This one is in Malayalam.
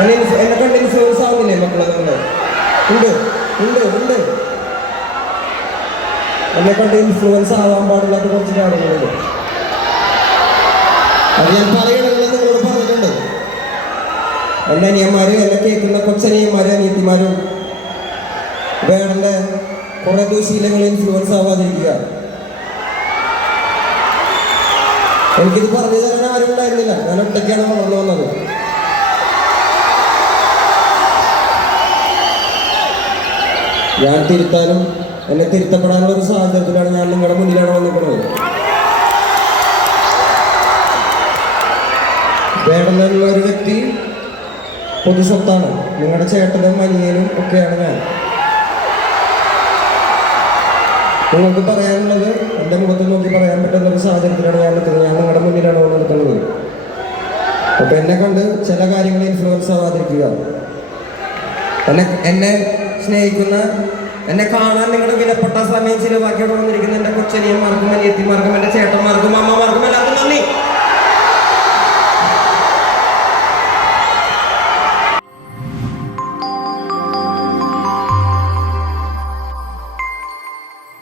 എന്നെ കണ്ട് ഇൻഫ്ലുവൻസ് ആവുന്നില്ലേ മക്കളെ? ഉണ്ട് ഉണ്ട് ഉണ്ട് എന്നെ കണ്ട് ഇൻഫ്ലുവൻസ് ആവാൻ പാടില്ലാത്ത കുറച്ച് കാര്യങ്ങളുണ്ട്. അത് ഞാൻ പറയണമെന്ന് നിങ്ങളോട് പറഞ്ഞിട്ടുണ്ട്. എൻ്റെ അനിയന്മാരും എന്നെ കേൾക്കുന്ന കൊച്ചനിയന്മാരും അനിയത്തിമാരും വേടൻ്റെ കുറേ ദൂശീലങ്ങൾ ഇൻഫ്ലുവൻസ് ആവാതിരിക്കുക. എനിക്കിത് പറഞ്ഞു തരാൻ ആരും ഉണ്ടായിരുന്നില്ല. ഞാൻ ഒറ്റയ്ക്കാണ് വളർന്നു വന്നത്. ഞാൻ തിരുത്താനും എന്നെ തിരുത്തപ്പെടാനുള്ള ഒരു സാഹചര്യത്തിലാണ് ഞാൻ നിങ്ങളുടെ മുന്നിലാണ് വന്നിട്ടുള്ളത്. വേടൻ എന്നുള്ള ഒരു വ്യക്തി പൊതുസ്വത്താണ്. നിങ്ങളുടെ ചേട്ടനും അനിയനും ഒക്കെയാണ് ഞാൻ. നിങ്ങൾക്ക് പറയാനുള്ളത് എൻ്റെ മുഖത്ത് നോക്കി പറയാൻ പറ്റുന്ന ഒരു സാഹചര്യത്തിലാണ് ഞാൻ നിൽക്കുന്നത്. ഞാൻ നിങ്ങളുടെ മുന്നിലാണ് വന്ന് നിൽക്കുന്നത്. അപ്പോൾ എന്നെ കണ്ട് ചില കാര്യങ്ങൾ ഇൻഫ്ലുവൻസ് ആവാതിരിക്കുക. എന്നെ സ്നേഹിക്കുന്ന, എന്നെ കാണാൻ നിങ്ങളുടെ വിലപ്പെട്ട സമയം ചിലവാക്കിയോടെ വന്നിരിക്കുന്ന എൻ്റെ കൊച്ചനിയന്മാർക്കും അനിയത്തിമാർക്കും എൻ്റെ ചേട്ടന്മാർക്കും അമ്മമാർക്കും